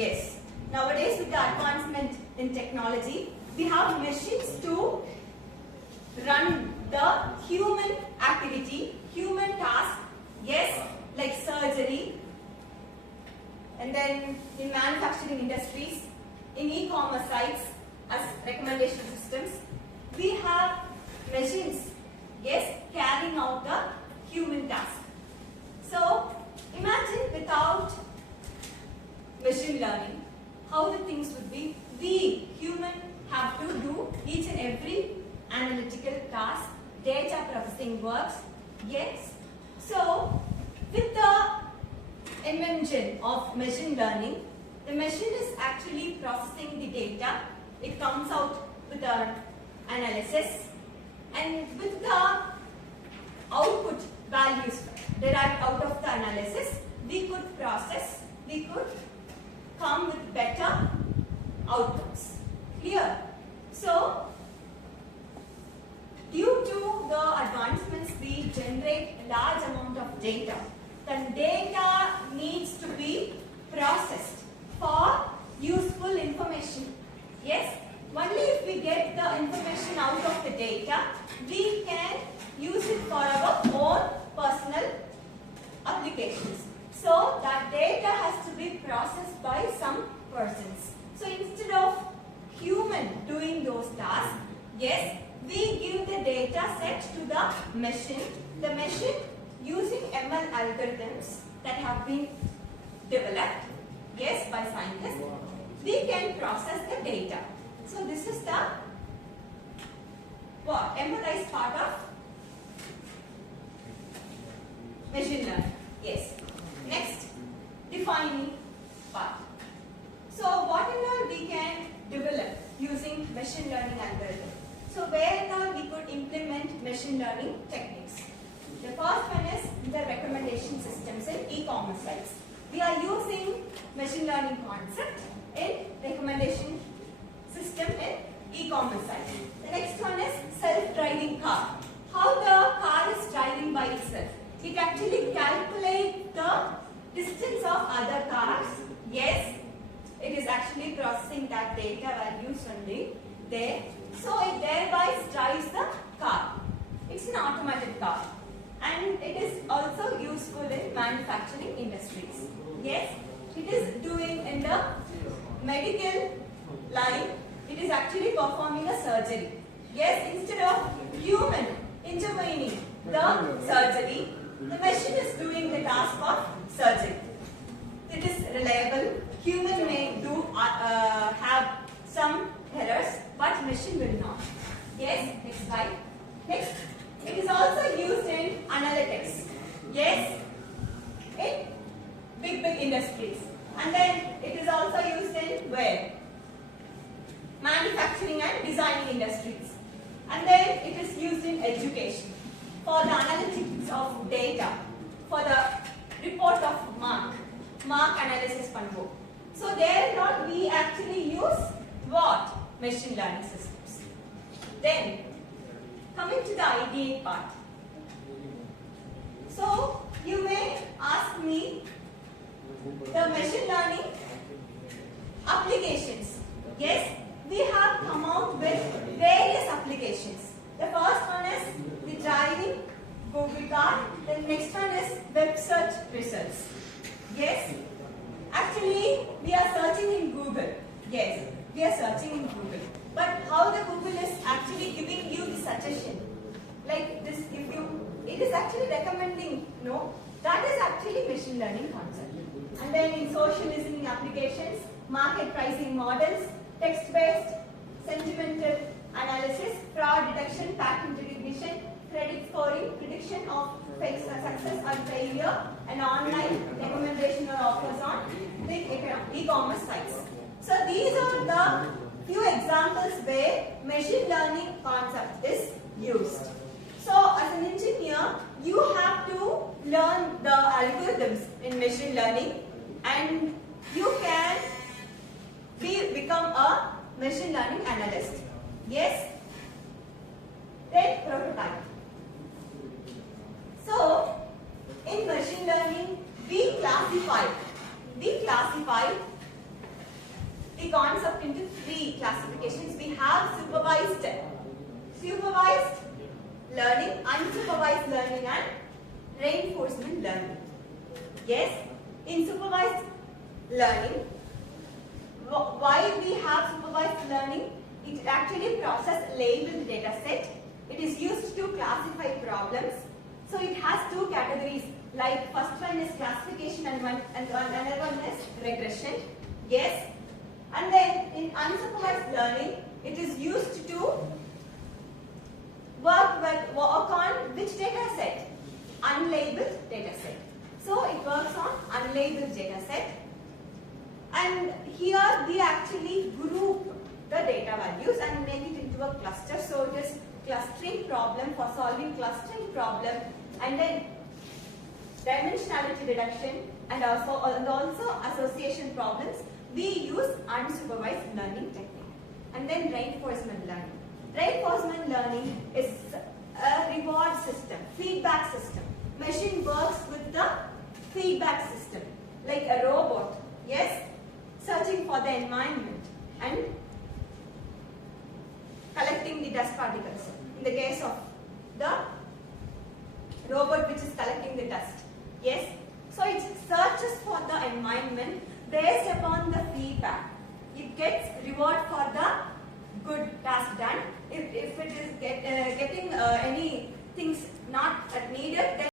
Yes. Nowadays, with the advancement in technology, we have machines to run the human activity, human task. Yes, like surgery, and then in manufacturing industries, in e-commerce sites as recommendation systems, we have machines, yes, carrying out the human task. So imagine without machine learning, how the things would be. We human have to do each and every analytical task, data processing works. Yes. So with the invention of machine learning, the machine is actually processing the data. It comes out with an analysis, and with the output values derived out of the analysis, we could process, we could come with better outputs. Clear? So, due to the advancements, we generate a large amount of data. The data needs to be processed for useful information. Yes? Only if we get the information out of the data, we can use it for our own personal applications. So that data has to be processed by some persons. So instead of human doing those tasks, yes, we give the data set to the machine. The machine, using ML algorithms that have been developed, yes, by scientists, we can process the data. So this is the emphasized part of machine learning. Yes. Next, defining part. So what and all we can develop using machine learning algorithm. So where and all we could implement machine learning techniques. The first one is the recommendation systems in e-commerce sites. We are using machine learning concept in recommendation system in e-commerce sites. The next one is self-driving car. How the car is driving by itself. It actually calculates the distance of other cars. Yes, it is actually processing that data values only there. So it thereby drives the car. It's an automated car. And it is also useful in manufacturing industries. Yes, it is doing in the medical line. It is actually performing a surgery. Yes, instead of human intervening the surgery, the machine is doing the task of surgery. It is reliable. Human may have some errors, but machine will not. Yes, next slide. Next, it is also used in analytics. Yes, in big industries. And then it is also used in where? Manufacturing and designing industries. And then it is used in education for the analytics of data, for the report of mark analysis panvo. So there not we actually use what? Machine learning systems. Then coming to the ideate part. So you may ask me the machine learning applications. Yes, we have come out with various applications. The first one is the driving Google car. The next one is web search results. Yes, actually we are searching in Google. Yes, we are searching in Google. But how the Google is actually giving you the suggestion, like this, if you, it is actually recommending, no, that is actually machine learning concept. And then in social listening applications, market pricing models, text-based, sentimental analysis, fraud detection, pattern recognition, credit scoring, prediction of success or failure, and online recommendation or offers on big e-commerce sites. So these are the few examples where machine learning concept is used. So as an engineer, you have to learn the algorithms in machine learning, and you can become a machine learning analyst. Yes? Then prototype. So in machine learning, we classify classifications. We have supervised learning, unsupervised learning, and reinforcement learning. Yes, in supervised learning, why we have supervised learning? It actually processes labeled data set. It is used to classify problems. So it has two categories. Like first one is classification and another one is regression. Yes. And then in unsupervised learning, it is used to work on which data set? Unlabeled data set. So it works on unlabeled data set. And here we actually group the data values and make it into a cluster. So it is clustering problem for solving clustering problem, and then dimensionality reduction and also association problems. We use unsupervised learning technique. And then reinforcement learning. Reinforcement learning is a reward system, feedback system. Machine works with the feedback system, like a robot, yes, searching for the environment and collecting the dust particles. In the case of the robot which is collecting the dust, yes. So it searches for the environment based upon the feedback. It gets reward for the good task done. If it is getting any things not needed, then